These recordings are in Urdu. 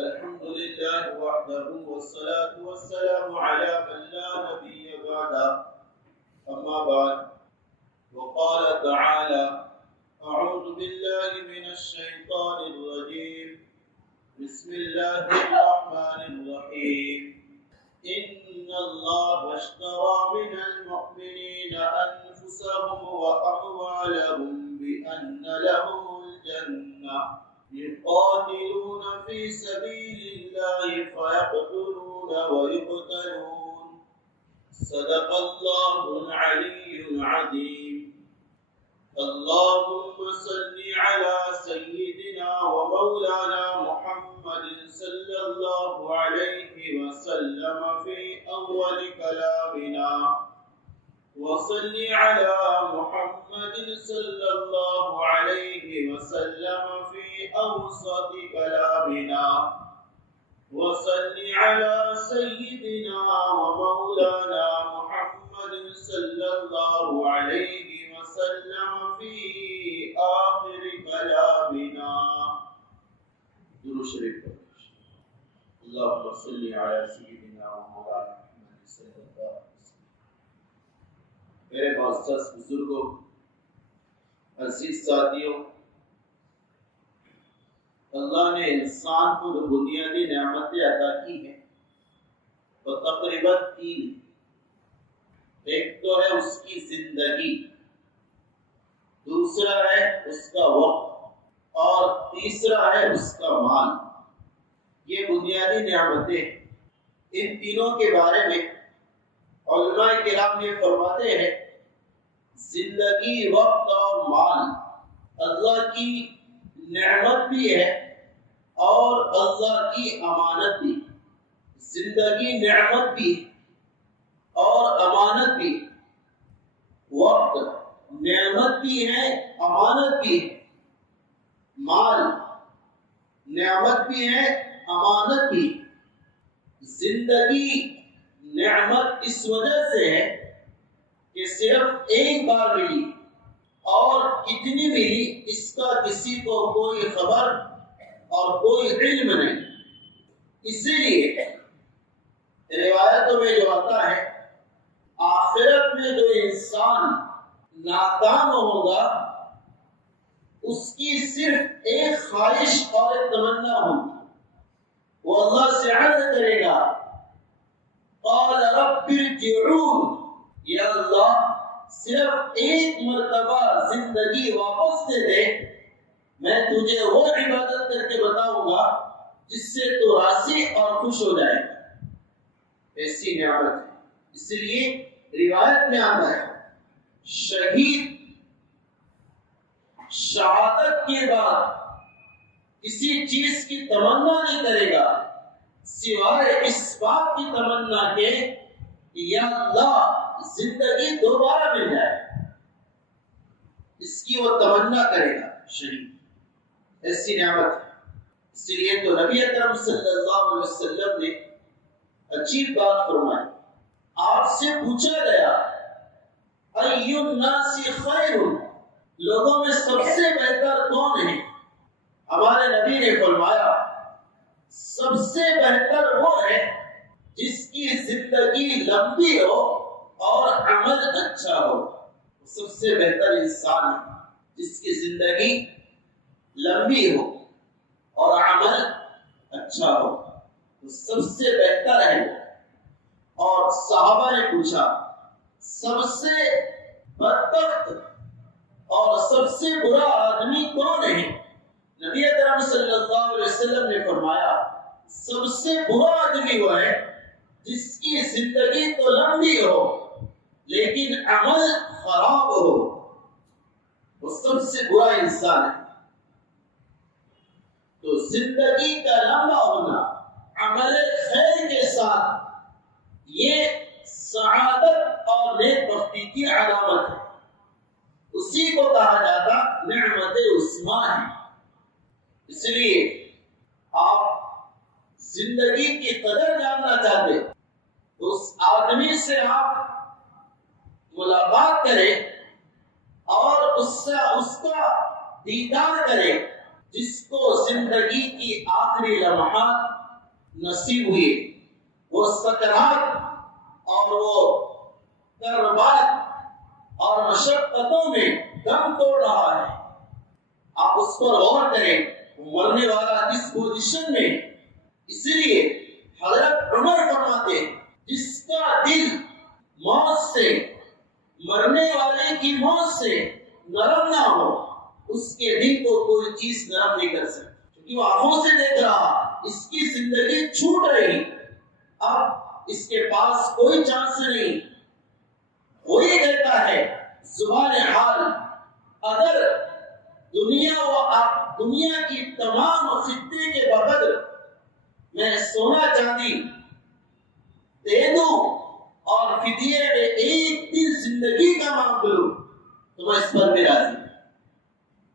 الحمد لله وحده والصلاة والسلام على من لا نبي بعده أما بعد وقال تعالى أعوذ بالله من الشيطان الرجيم بسم الله الرحمن الرحيم إن الله اشترى من المؤمنين أنفسهم وأموالهم بأن لهم الجنة يقاتلون في سبيل الله فيقتلون ويقتلون صدق الله العلي العظيم اللهم صل على سيدنا ومولانا محمد صلى الله عليه وسلم في أول كلامنا وصل على محمد صلى الله عليه وسلم في أوسط كلامنا وصل على سيدنا ومولانا محمد صلى الله عليه وسلم في آخر كلامنا. درود شریف اللهم صل على سيدنا ومولانا محمد صلى الله عليه وسلم. میرے معزز بزرگوں، عزیز ساتھیوں، اللہ نے انسان کو جو بنیادی نعمتیں عطا کی ہیں وہ تقریباً 3 ہیں. ایک تو ہے اس کی زندگی، دوسرا ہے اس کا وقت، اور تیسرا ہے اس کا مال. یہ بنیادی نعمتیں، ان تینوں کے بارے میں علماء کرام یہ فرماتے ہیں زندگی، وقت اور مال اللہ کی نعمت بھی ہے اور اللہ کی امانت بھی. زندگی نعمت بھی اور امانت بھی، وقت نعمت بھی ہے امانت بھی ہے، مال نعمت بھی ہے امانت بھی. زندگی نعمت اس وجہ سے ہے کہ صرف ایک بار ملی، اور کتنی ملی اس کا کسی کو کوئی خبر اور کوئی علم نہیں. اسی لیے روایتوں میں جو آتا ہے آخرت میں جو انسان ناکام ہوگا اس کی صرف ایک خواہش اور ایک تمنا ہوگی، وہ اللہ سے عرض کرے گا قال رب ارجعون، یا اللہ صرف ایک مرتبہ زندگی واپس دے، میں تجھے وہ عبادت کر کے بتاؤں گا جس سے تو راضی اور خوش ہو جائے گا. ایسی نعمت ہے. اس لیے روایت میں آتا ہے شہید شہادت کے بعد کسی چیز کی تمنا نہیں کرے گا سوائے اس بات کی تمنا کے یا اللہ زندگی دوبارہ مل جائے. اس کی وہ تمنا کرے گا شہید. ایسی نعمت ہے. اس لیے تو نبی اکرم صلی اللہ علیہ وسلم نے عجیب بات فرمائی. آپ سے پوچھا گیا ای الناس خیر، لوگوں میں سب سے بہتر کون ہے؟ ہمارے نبی نے فرمایا سب سے بہتر وہ ہے جس کی زندگی لمبی ہو اور عمل اچھا ہو. سب سے بہتر انسان ہے جس کی زندگی لمبی ہو اور عمل اچھا ہو، تو سب سے بہتر ہے. اور صحابہ نے پوچھا سب سے بدبخت اور سب سے برا آدمی کون ہے؟ نبی اکرم صلی اللہ علیہ وسلم نے فرمایا سب سے برا آدمی وہ ہے جس کی زندگی تو لمبی ہو لیکن عمل خراب ہو. وہ سب سے برا انسان ہے. تو زندگی کا لمبا ہونا عمل خیر کے ساتھ یہ سعادت اور نیک بختی کی علامت ہے. اسی کو کہا جاتا نعمت عظمیٰ ہے. اس لیے آپ زندگی کی قدر جاننا چاہتے اس آدمی سے آپ ملاقات کریں اور اس کا دیدار کریں جس کو زندگی کی آخری لمحات نصیب ہوئے، وہ سکرات اور وہ کربات اور مشقتوں میں دم توڑ رہا ہے، آپ اس پر غور کریں، مرنے والا کس پوزیشن میں۔ اس لیے حضرت عمر فرماتے جس کا دل موت سے، مرنے والے کی موت سے نرم نہ ہو، اس کے دل کو کوئی چیز نرم نہیں کر سکتی، کیونکہ وہ آنکھوں سے دیکھ رہا، اس کی زندگی چھوٹ رہی، اب اس کے پاس کوئی چانس نہیں۔ وہی کہتا ہے زبان حال، اگر دنیا کی تمام خطے کے بدل میں سونا چاندی دے دوں اور فدیے میں ایک دن زندگی کا مانگ کروں تو میں اس پر بھی راضی ہوں۔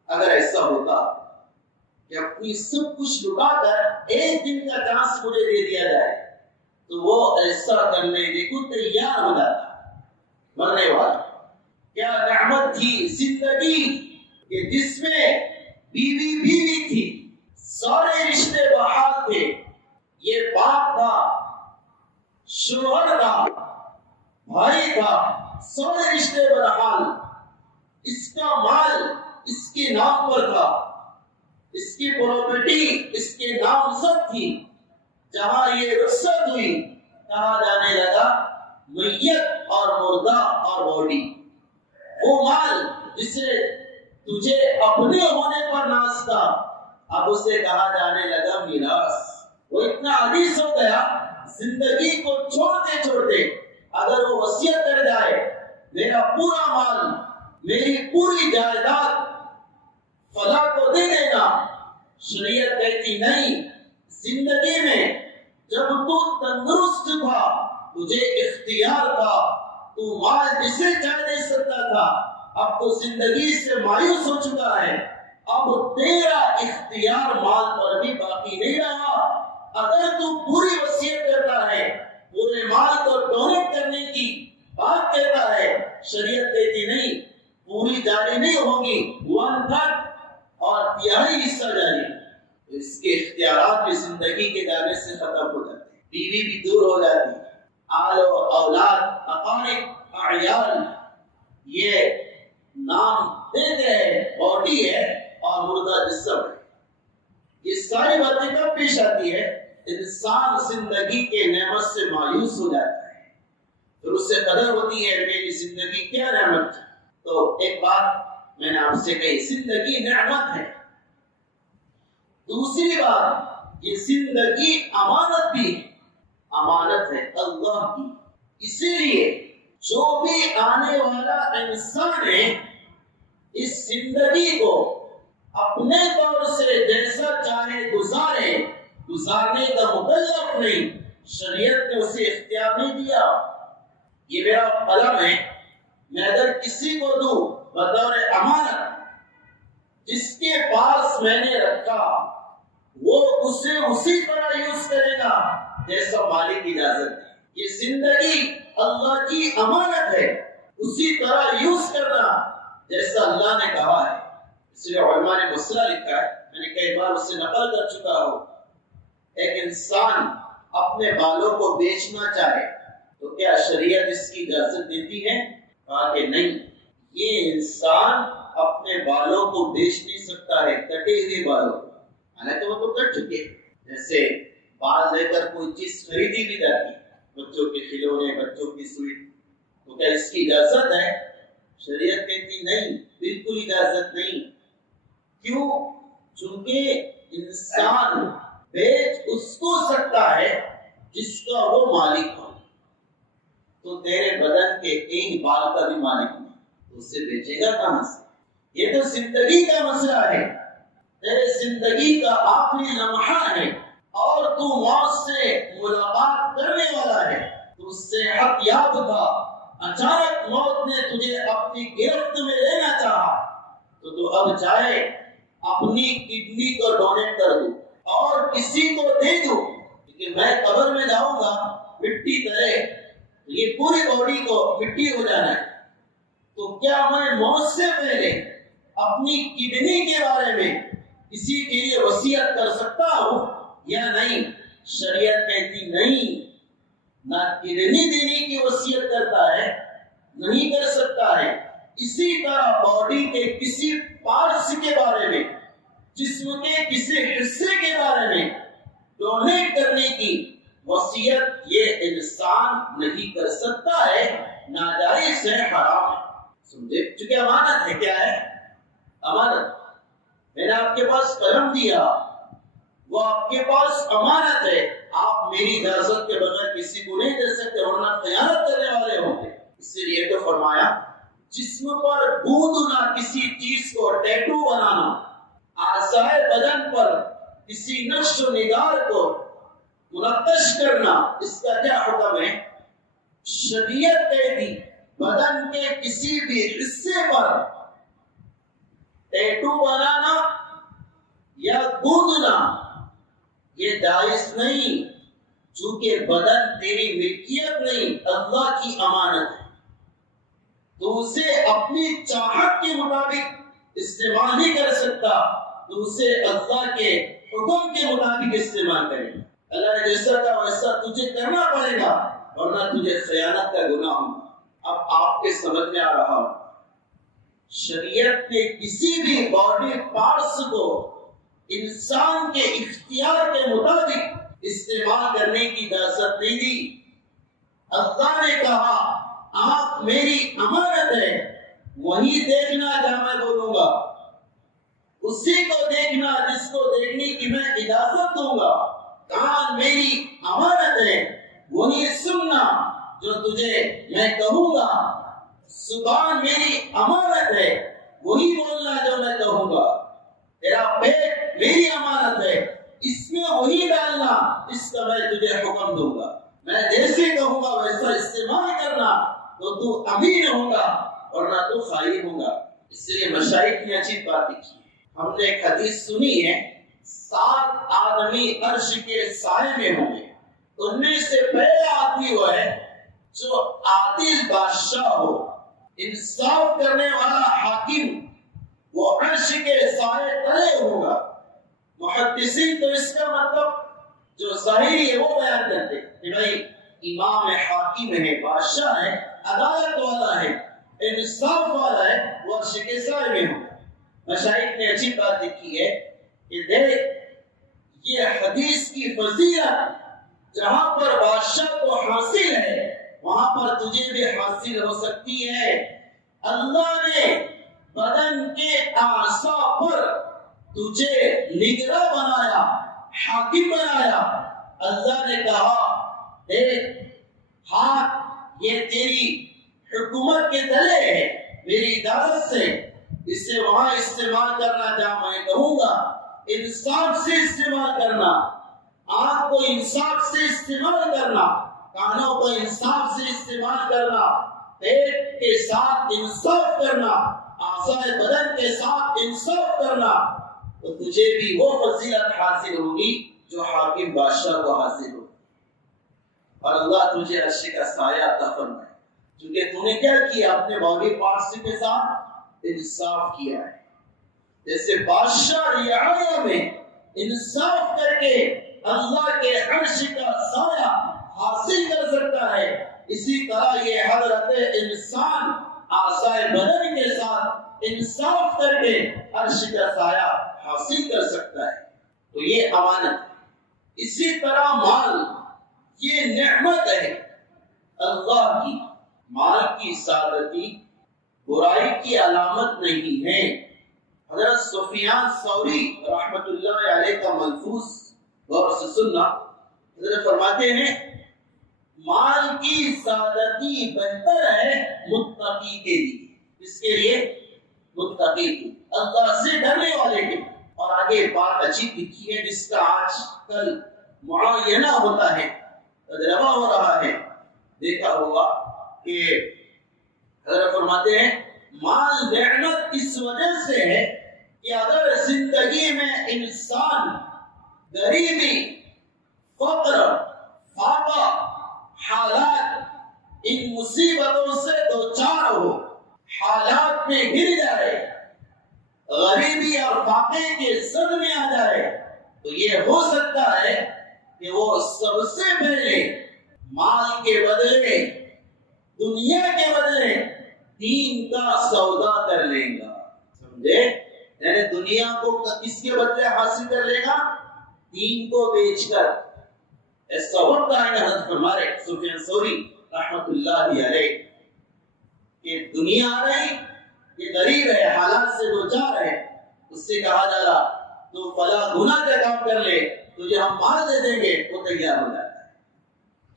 اگر ایسا ہوتا کہ اپنی سب کچھ لٹا کر ایک دن کا چانس مجھے دے دیا جائے تو وہ ایسا کرنے کو تیار ہو جاتا۔ مرنے والا کیا نعمت تھی زندگی کہ جس میں بیوی تھی، سارے رشتے بحال تھے، یہ باپ تھا، شوہر تھا، بھائی تھا، سارے رشتے بحال، اس کا مال اس کے نام پر تھا، اس کی پراپرٹی اس کے نام سب تھی۔ جہاں یہ رخصت ہوئی کہا جانے لگا میت اور مردہ اور باڈی، وہ مال جسے تجھے اپنے ہونے پر ناز تھا اب اسے کہا جانے لگا میراث۔ وہ اتنا عزیز ہو گیا زندگی کو چھوڑتے چھوڑتے اگر وہ وصیت کر جائے میرا پورا مال، میری پوری جائیداد فلاں کو دے دینا، شریعت کہتی نہیں، زندگی میں جب تو تندرست تھا، تجھے اختیار تھا، تو مال جسے چاہے دے سکتا تھا، اب تو زندگی سے مایوس ہو چکا ہے، اب تیرا اختیار مال پر بھی باقی نہیں رہا۔ اگر تو پوری وصیت کرتا ہے، پورے مال کو ڈونیٹ کرنے کی بات کہتا ہے، شریعت کہتی نہیں، پوری جاری نہیں ہوگی، 1/3 اور تہائی حصہ جاری۔ اس کے اختیارات بھی زندگی کے دائرے سے ختم ہو جاتے ہیں، بیوی بھی دور ہو جاتی ہے، آل و اولاد، اقارب، اعیان، یہ نام دیتے ہیں، باڈی ہے اور مردہ جسم ہے۔ یہ ساری باتیں کب پیش آتی ہے؟ انسان زندگی کے نعمت سے مایوس ہو جاتا ہے، پھر اس سے قدر ہوتی ہے میری زندگی کیا نعمت ہے۔ تو ایک بات میں نے آپ سے کہی، زندگی نعمت ہے۔ دوسری بات، یہ زندگی امانت بھی ہے، امانت ہے اللہ کی۔ اسی لیے جو بھی آنے والا انسان ہے اس زندگی کو اپنے طور سے جیسا چاہے گزارنے کا مکلف نہیں، شریعت نے اسے اختیار نہیں دیا۔ یہ میرا قلم ہے، میں اگر کسی کو دوں بطور امانت، جس کے پاس میں نے رکھا وہ اسے اسی طرح یوز کرے گا جیسا مالک اجازت ہے۔ یہ زندگی اللہ کی امانت ہے، اسی طرح یوز کرنا جیسا اللہ نے کہا ہے۔ اس لیے علماء نے مسئلہ لکھا ہے، میں نے کئی بار اس سے نقل کر چکا ہوں، ایک انسان اپنے بالوں کو بیچنا چاہے تو کیا شریعت اس کی اجازت دیتی ہے؟ کہا کہ نہیں، یہ انسان اپنے بالوں کو بیچ نہیں سکتا ہے، کٹے ہوئے بالوں کو، حالانکہ وہ تو کٹ چکے۔ جیسے بال لے کر کوئی چیز خریدی بھی جاتی ہے، بچوں کے کھلونے، بچوں کی سویٹ، تو کیا اس کی اجازت ہے؟ شریعت کہتی نہیں، بالکل اجازت نہیں۔ کیوں؟ چونکہ انسان بیچ اس کو سکتا ہے جس کا وہ مالک ہو، تو تیرے بدن کے ایک بال کا بھی مالک نہیں تو اسے بیچے گا کہاں سے؟ یہ تو زندگی کا مسئلہ ہے، تیرے زندگی کا آخری لمحہ ہے اور تو موت سے ملاقات کرنے والا ہے، تو صحت یاب تھا، اچانک موت نے تجھے اپنی گرفت میں لینا چاہا تو اب چاہے اپنی کڈنی کو ڈونیٹ کر دوں اور کسی کو دے دوں، کیونکہ میں قبر میں جاؤں گا مٹی تلے، یہ پوری باڈی کو مٹی ہو جانا ہے، تو کیا میں موت سے پہلے اپنی کڈنی کے بارے میں کسی کے لیے وصیت کر سکتا ہوں یا نہیں؟ شریعت کہتی نہیں، نہ کڈنی دینے کی وصیت کرتا ہے، نہیں کر سکتا ہے۔ اسی طرح باڈی کے کسی پارٹس کے بارے میں، جسم کے کسی حصے کے بارے میں ڈونیٹ کرنے کی وصیت یہ انسان نہیں کر سکتا ہے، ناجائز ہے، حرام ہے۔ سمجھے؟ چونکہ امانت ہے۔ کیا ہے؟ امانت۔ میں نے آپ کے پاس قلم دیا، وہ آپ کے پاس امانت ہے، آپ میری اجازت کے بغیر کسی کو نہیں دے سکتے، ورنہ خیانت کرنے والے ہوں گے۔ اس لیے تو فرمایا جسم پر گوندنا، کسی چیز کو ٹیٹو بنانا، اعضائے بدن پر کسی نقش و نگار کو منقش کرنا، اس کا کیا حکم ہے؟ شریعت کہتی بدن کے کسی بھی حصے پر ٹیٹو بنانا یا گوندنا یہ جائز نہیں، چونکہ بدن تیری ملکیت نہیں، اللہ کی امانت ہے۔ تو اسے اپنی چاہت کے مطابق استعمال نہیں کر سکتا، تو اسے اللہ کے حکم کے مطابق استعمال کرے۔ اللہ نے جیسا کہا ویسا تجھے کرنا پڑے گا، ورنہ تجھے خیانت کا گناہ ہوگا۔ اب آپ کے سمجھ میں آ رہا ہو، شریعت کے کسی بھی باڈی پارٹس کو انسان کے اختیار کے مطابق استعمال کرنے کی اجازت نہیں دی۔ اللہ نے کہا آپ میری امانت ہے، وہی دیکھنا جہاں میں بولوں گا، اسی کو دیکھنا جس کو دیکھنے کی میں اجازت دوں گا۔ کان میری امانت ہے، وہی سننا جو تجھے میں کہوں گا۔ زبان میری امانت ہے، وہی بولنا جو میں کہوں گا۔ تیرا پیٹ میری امانت ہے، اس میں وہی ڈالنا اس کا میں تجھے حکم دوں گا۔ میں جیسے کہوں گا ویسا استعمال کرنا، تو امین ہوگا ورنہ تو خائن ہوگا۔ اس لیے مشائخ نے اچھی بات کی۔ ہم نے ایک حدیث سنی ہے، 7 آدمی عرش کے سائے میں ہوں گے، ان میں سے پہلا آدمی وہ ہے جو عادل بادشاہ ہو، انصاف کرنے والا حاکم، وہ عرش کے سائے تلے ہوگا۔ محدثین تو اس کا مطلب جو ظاہری ہے وہ بیان کرتے کہ بھائی امام حاکم ہے، بادشاہ ہے، عدالت والا ہے، انصاف والا ہے، وہ عرش کے سائے میں ہوگا۔ مشائخ نے اچھی بات لکھی ہے کہ دیکھ یہ حدیث کی فضیلت جہاں پر بادشاہ کو حاصل ہے وہاں پر تجھے بھی حاصل ہو سکتی ہے۔ اللہ نے بدن کے اعضاء پر تجھے نگراں بنایا، حاکم بنایا۔ اللہ نے کہا دیکھ ہاتھ یہ تیری حکومت کے تلے ہے، میری اجازت سے اسے وہاں استعمال کرنا جہاں میں کہوں گا، انصاف سے استعمال کرنا، آنکھ کو انصاف سے استعمال کرنا، کانوں کو انصاف سے استعمال کرنا، پیٹ کے ساتھ انصاف کرنا، اعضائے بدن کے ساتھ انصاف کرنا، تو تجھے بھی وہ فضیلت حاصل ہوگی جو حاکم بادشاہ کو حاصل ہوگی، اور اللہ تجھے عرش کا سایہ عطا فرمائے، کیونکہ تو نے کیا کیا؟ اپنے باڈی پارٹس کے ساتھ انصاف کیا ہے۔ جیسے بادشاہ رعایا میں انصاف کر کے اللہ کے عرش کا سایہ حاصل کر سکتا ہے، اسی طرح یہ حضرت انسان اعضائے بدن کے ساتھ انصاف کر کے عرش کا سایہ حاصل کر سکتا ہے۔ تو یہ امانت ہے۔ اسی طرح مال یہ نعمت ہے اللہ کی، مال کی سعادتی برائی کی علامت نہیں ہے۔ حضرت سفیان ثوری رحمت اللہ علیہ کا ملفوظ غور سے سننا، حضرت فرماتے ہیں مال کی سعادتی بہتر ہے متقی کے لیے، اس کے لیے متقی کی، اللہ سے ڈرنے والے کے۔ اور آگے بات اچھی لکھی ہے جس کا آج کل معائنہ ہوتا ہے، تجربہ ہو رہا ہے، دیکھا ہوگا کہ حضرت فرماتے ہیں مال نعمت اس وجہ سے ہے کہ اگر زندگی میں انسان غریبی، فقر، فاقہ، حالات ان مصیبتوں سے دوچار ہو، حالات میں گر جائے، غریبی اور فاقے کے زد میں آ جائے تو یہ ہو سکتا ہے کہ وہ سب سے پہلے مال کے بدلے، دنیا کے بدلے دین کا سودا کر لے گا. سمجھے؟ یعنی دنیا کو کس کے بدلے حاصل کر لے گا؟ دین کو بیچ کر. ایسا وقت آئے گا، حضرت فرما رہے سفیان ثوری رحمت اللہ علیہ کہ دنیا آ رہی، یہ غریب ہے، حالات سے دوچار ہے، اس سے کہا جا رہا تو فلاں گناہ کا کام کر لے، تجھے ہم مال دے دیں گے، وہ تیار ہو جاتا ہے.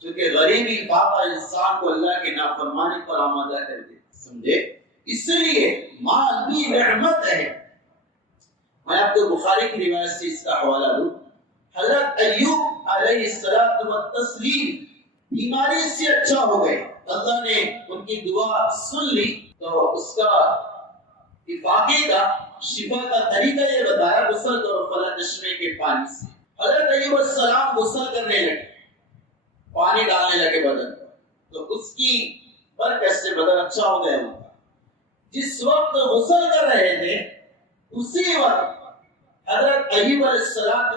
چونکہ غریبی پاپا انسان کو اللہ کے نافرمانی پر آمادہ کر دے. سمجھے؟ اس لیے مال بھی رحمت ہے. میں آپ کو بخاری کی روایت سے اس کا حوالہ دوں. حضرت ایوب علیہ السلام بیماری سے اچھا ہو گئے. اللہ نے ان کی دعا سن لی تو اس کا افاقے کا شفا کا طریقہ یہ بتایا، غسل کرو فلاں چشمے کے پانی سے. حضرت ایوب علیہ السلام غسل کرنے لگے، پانی ڈالنے لگے بدن پر، تو اس کی برکت سے بدن اچھا ہو گیا. جس وقت غسل کر رہے تھے اسی وقت حضرت ایوب علیہ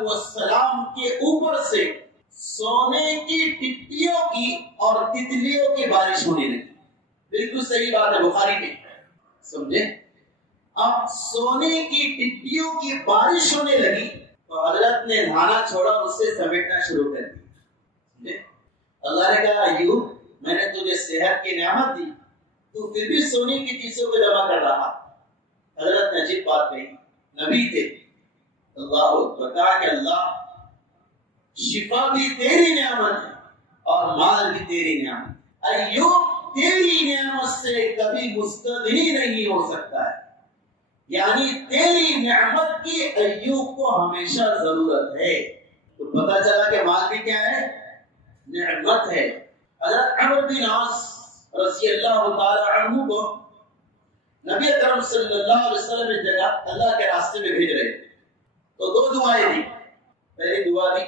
السلام کے اوپر سے سونے کی ٹٹیوں کی اور تتلیوں کی بارش ہونے لگی. بالکل صحیح بات ہے بخاری میں. سمجھے؟ اب سونے کی ٹٹیوں کی بارش ہونے لگی تو حضرت نے نہانا چھوڑا، اس سے سمیٹنا شروع کر دیا. اللہ نے کہا ایوب، میں نے تجھے صحت کی نعمت دی، تو پھر بھی سونے کی چیزوں کو جمع کر رہا. حضرت نے عجیب بات کہی، نبی تھے. اللہ بتا کہ اللہ شفا بھی تیری نعمت ہے اور مال بھی تیری نعمت. ایوب تیری نعمت سے کبھی مستغنی نہیں ہو سکتا ہے، یعنی تیری نعمت کی ایوب کو ہمیشہ ضرورت ہے. تو پتہ چلا کہ مال بھی کیا ہے؟ نعمت ہے. حضرت عمرو بن عاص رضی اللہ تعالی عنہ کو نبی اکرم صلی اللہ علیہ وسلم نے جگہ اللہ کے راستے میں بھیج رہے تھے تو دو دعائیں دی. پہلی دعا دی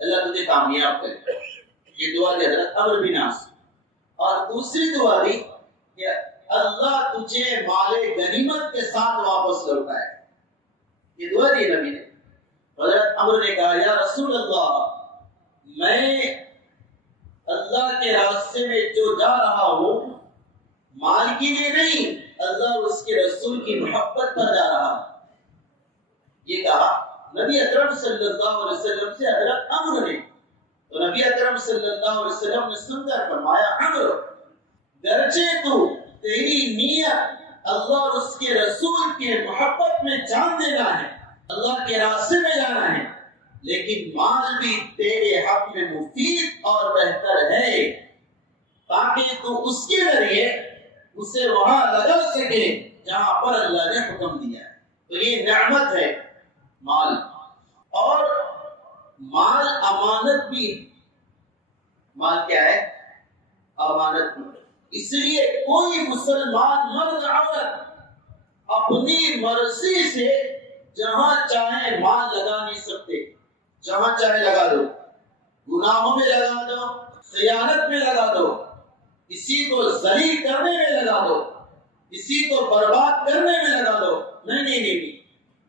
اللہ تجھے کامیاب کرے، یہ دعا دی حضرت عمرو بن عاص. اور دوسری دعا دی کہ اللہ تجھے مال غنیمت کے ساتھ واپس لوٹائے. یہ دعا دی نبی نے. حضرت عمرو نے کہا یا رسول اللہ، میں اللہ کے راستے میں جو جا رہا ہوں مال کے لیے نہیں، اللہ اور اس کے رسول کی محبت پر جا رہا. یہ کہا نبی اکرم صلی اللہ علیہ وسلم سے حضرت عمرو نے. تو نبی اکرم صلی اللہ علیہ وسلم نے سن کر فرمایا عمرو، گرچہ تو تیری نیت اللہ اور اس کے رسول کے محبت میں جان دینا ہے، اللہ کے راستے میں جانا ہے، لیکن مال بھی تیرے حق میں مفید اور بہتر ہے تاکہ تو اس کے ذریعے اسے وہاں لگا سکے جہاں پر اللہ نے حکم دیا ہے. تو یہ نعمت ہے مال. اور مال امانت بھی. مال کیا ہے؟ امانت. اس لیے کوئی مسلمان مرد عورت اپنی مرضی سے جہاں چاہے مال لگا نہیں سکتے. جہاں چاہے لگا دو، گناہوں میں لگا دو، خیانت میں لگا دو، کسی کو ذلیل کرنے میں لگا دو، کسی کو برباد کرنے میں لگا دو. نہیں،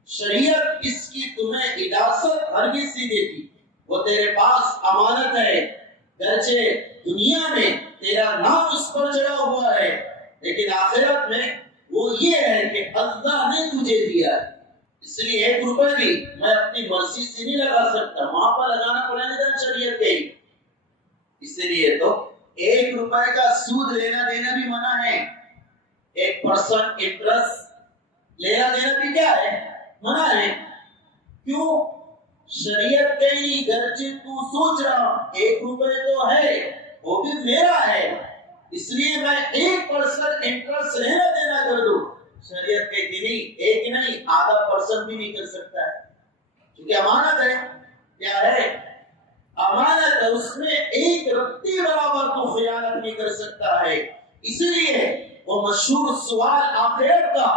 شریعت اس کی تمہیں اجازت ہرگز نہیں دیتی. وہ تیرے پاس امانت ہے، گرچہ دنیا میں تیرا نام اس پر چڑھا ہوا ہے لیکن آخرت میں وہ یہ ہے کہ اللہ نے تجھے دیا ہے. اس لیے 1 روپے بھی میں اپنی مرضی سے نہیں لگا سکتا، وہاں پر لگانا پڑے گا شریعت کے. اس لیے تو 1 روپے کا سود لینا دینا بھی منع ہے. 1% انٹرسٹ لینا دینا بھی کیا ہے؟ منع ہے. کیوں؟ شریعت کہیں گرچہ تو سوچ رہا 1 روپے تو ہے، وہ بھی میرا ہے، اس لیے میں 1% انٹرسٹ لینا دینا کر دوں. شریعت کہتی نہیں، 1 نہیں، ½ % بھی نہیں کر سکتا ہے، کیونکہ امانت ہے. کیا ہے؟ امانت ہے، اس میں 1 رتی برابر تو خیانت نہیں کر سکتا ہے. اس لیے وہ مشہور سوال آخرت کا،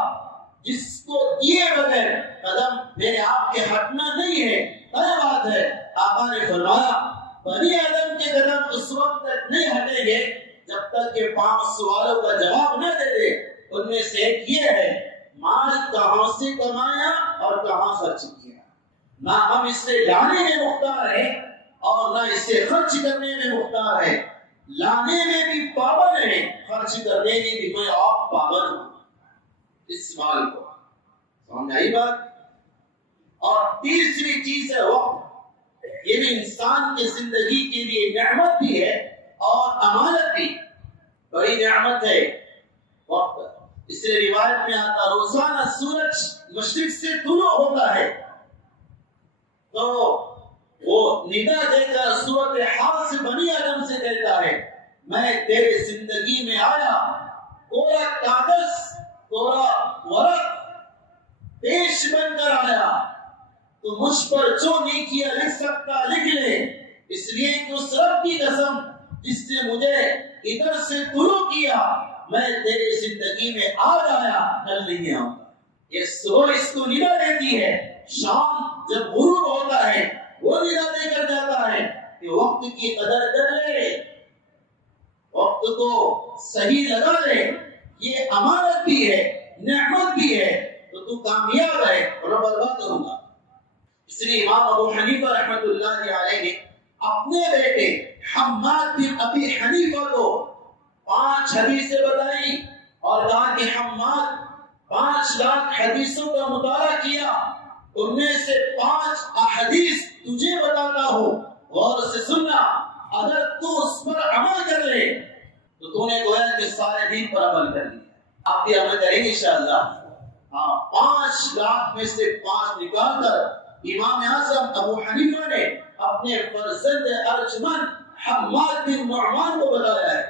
جس کو دیے بغیر قدم میرے آپ کے ہٹنا نہیں ہے، طے بات ہے. آقا نے فرمایا بنی آدم کے قدم اس وقت تک نہیں ہٹیں گے جب تک کہ 5 سوالوں کا جواب نہ دے دے. ان میں سے ایک یہ ہے مال کہاں سے کمایا اور کہاں خرچ کیا، نہ ہم اسے لانے میں مختار ہیں اور نہ اسے خرچ کرنے میں مختار ہے۔ لانے میں بھی پابند ہے، خرچ کرنے میں بھی میں آپ پابند ہوں اس مال کو۔ سمجھ آئی بات؟ اور تیسری چیز ہے وقت۔ یہ بھی انسان کی زندگی کے لیے نعمت بھی ہے اور امانت بھی، بڑی نعمت ہے وقت۔ اس لیے روایت میں آتا روزانہ سورج مشرق سے طلوع ہوتا ہے تو وہ ندا دے کر صورت حال سے بنی آدم سے کہتا ہے میں تیرے زندگی میں آیا، کوڑا کاغذ کوڑا ورق پیش بن کر آیا، تو مجھ پر جو نیکیاں لکھ سکتا لکھ لے، اس لیے کہ اس رب کی قسم جس نے مجھے ادھر سے طلوع کیا، میں تیرے زندگی میں آج آیا، کل نہیں آؤں گا۔ یہ صبح اس کو ندا دیتی ہے، شام جب غروب ہوتا ہے وہ ندا دے کر جاتا ہے کہ وقت کی قدر کر لے، وقت کو صحیح لگا لے، یہ امانت بھی ہے، نعمت بھی ہے، تو کامیاب ہے اور برباد ہوگا۔ اس لیے امام ابو حنیفہ رحمۃ اللہ علیہ نے اپنے بیٹے حماد بن ابی حنیفہ کو 5 حدیثیں بتائی اور کہا کہ حماد 5 لاکھ حدیثوں کا مطالعہ کیا، ان میں سے 5 احادیث تجھے بتاتا ہوں، غور سے سننا، اگر تو اس پر عمل کر لے تو تو نے گویا کہ سارے دین پر عمل کر لیا۔ آپ بھی عمل کریں گے انشاءاللہ۔ 5 لاکھ میں سے 5 نکال کر امام اعظم ابو حنیفہ نے اپنے فرزند ارجمند حماد بن نعمان کو بتایا ہے۔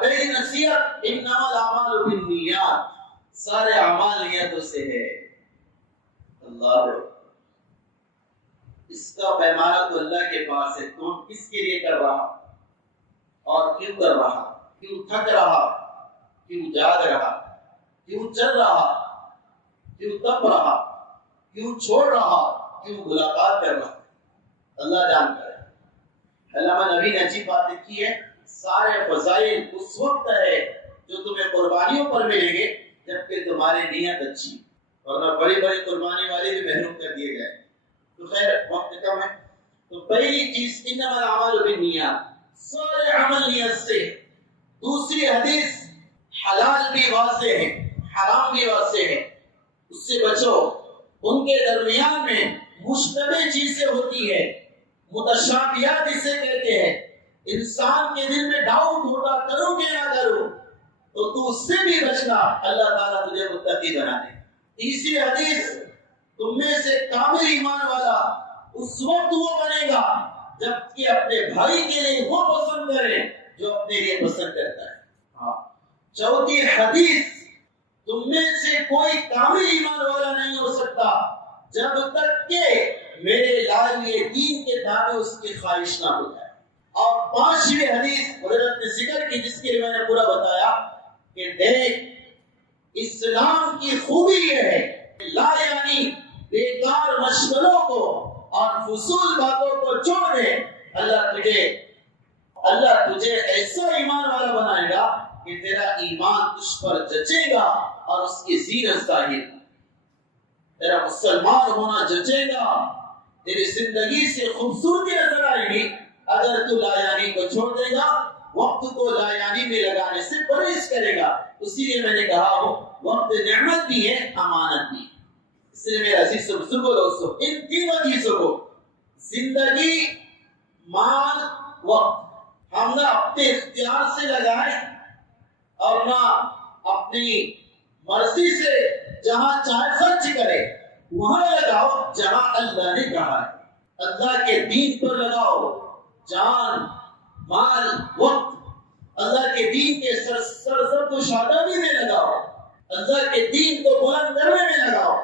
پہلی نصیحت انما الاعمال بالنیات، سارے اعمال نیتوں سے ہے۔ اللہ اس کا پیمانہ تو اللہ کے پاس ہے، تو کس کے لیے کر رہا اور کیوں کر رہا، کیوں تھک رہا، کیوں جاگ رہا، کیوں چل رہا، کیوں تپ رہا، کیوں چھوڑ رہا، کیوں ملاقات کر رہا، اللہ جانتا ہے۔ علامہ نبی نے عجیب باتیں کی ہے، سارے فضائل اس وقت ہے جو تمہیں قربانیوں پر ملیں گے جبکہ تمہاری نیت اچھی، ورنہ بڑی بڑی قربانی والے بھی محروم کر دیے گئے۔ تو خیر وقت کم ہے، تو پہلی چیز انما الاعمال بالنیات، سارے عمل نیت سے۔ دوسری حدیث حلال بھی واضح ہے، حرام بھی واضح ہے، اس سے بچو۔ ان کے درمیان میں مشتبہ چیزیں ہوتی ہے، متشابہات اسے کہتے ہیں، انسان کے دل میں ڈاؤٹ ہوتا کروں کہ نہ کروں، تو تو اس سے بھی بچنا، اللہ تعالیٰ تجھے متقی بنا دے۔ تیسری حدیث تم میں سے کامل ایمان والا اس وقت وہ بنے گا جب کہ اپنے بھائی کے لیے وہ پسند کرے جو اپنے لیے پسند کرتا ہے۔ چوتھی حدیث تم میں سے کوئی کامل ایمان والا نہیں ہو سکتا جب تک کہ میرے لائے ہوئے دین کے دعوے اس کی خواہش نہ ہو جائے۔ اور 5ویں حدیث حضرت نے ذکر کی جس کے لیے میں نے پورا بتایا کہ دیکھ اسلام کی خوبی یہ ہے لا یعنی بیکار مشغلوں کو اور فضول باتوں کو چھوڑ دے، اللہ تجھے ایسا ایمان والا بنائے گا کہ تیرا ایمان تجھ پر جچے گا اور اس کی زینت ظاہر، تیرا مسلمان ہونا جچے گا، تیری زندگی سے خوبصورتی نظر آئے گی اگر تو لا یعنی کو چھوڑ دے گا، وقت کو لا یعنی میں لگانے سے پرہیز کرے گا۔ اسی لیے میں نے کہا وقت نعمت بھی ہے، امانت بھی ہے۔ اس لیے میرے عزیز بزرگوں دوستو، ان تینوں چیزوں کو زندگی، مال، وقت ہم نہ اپنے اختیار سے لگائیں اور نہ اپنی مرضی سے جہاں چاہے خرچ کرے، وہاں لگاؤ جہاں اللہ نے کہا ہے، اللہ کے دین پر لگاؤ، جان، مال، وقت اللہ کے دین کے سرزد و شادابی میں لگاؤ، اللہ کے دین کو بلند کرنے میں لگاؤ،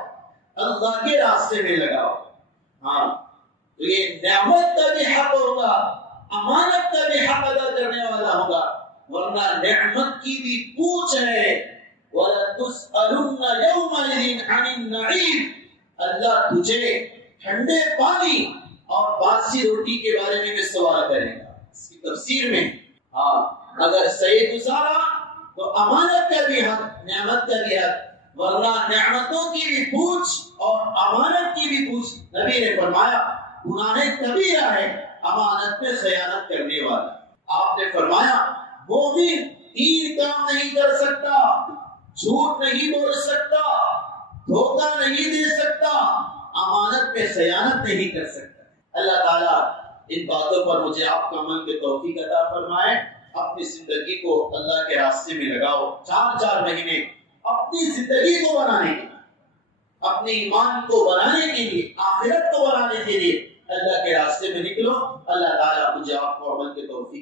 اللہ کے راستے میں لگاؤ۔ تو یہ نعمت کا بھی حق ہوگا، امانت کا بھی حق ادا کرنے والا ہوگا، ورنہ نعمت کی بھی پوچھ ہے۔ وَلَتُسْأَلُنَّ يَوْمَئِذٍ عَنِ النَّعِيمِ، اللہ تجھے ٹھنڈے پانی اور باسی روٹی کے بارے میں بھی سوال کرے گا۔ اس کی تفسیر میں اگر صحیح گزارا تو امانت کا بھی حق، نعمت کا بھی حق، ورنہ نعمتوں کی بھی پوچھ اور امانت کی بھی پوچھ. نبی نے فرمایا گناہ کبیرہ ہے امانت میں خیانت کرنے والا. آپ نے فرمایا مومن تین کام نہیں کر سکتا، جھوٹ نہیں بول سکتا، دھوکہ نہیں دے سکتا، امانت میں خیانت نہیں کر سکتا. اللہ تعالیٰ ان باتوں پر مجھے آپ کا عمل کی توفیق عطا فرمائے. اپنی زندگی کو اللہ کے راستے میں لگاؤ. 4 مہینے اپنی زندگی کو بنانے کے لیے، اپنے ایمان کو بنانے کے لیے، آخرت کو بنانے کے لیے اللہ کے راستے میں نکلو. اللہ تعالیٰ مجھے آپ کو عمل کی توفیق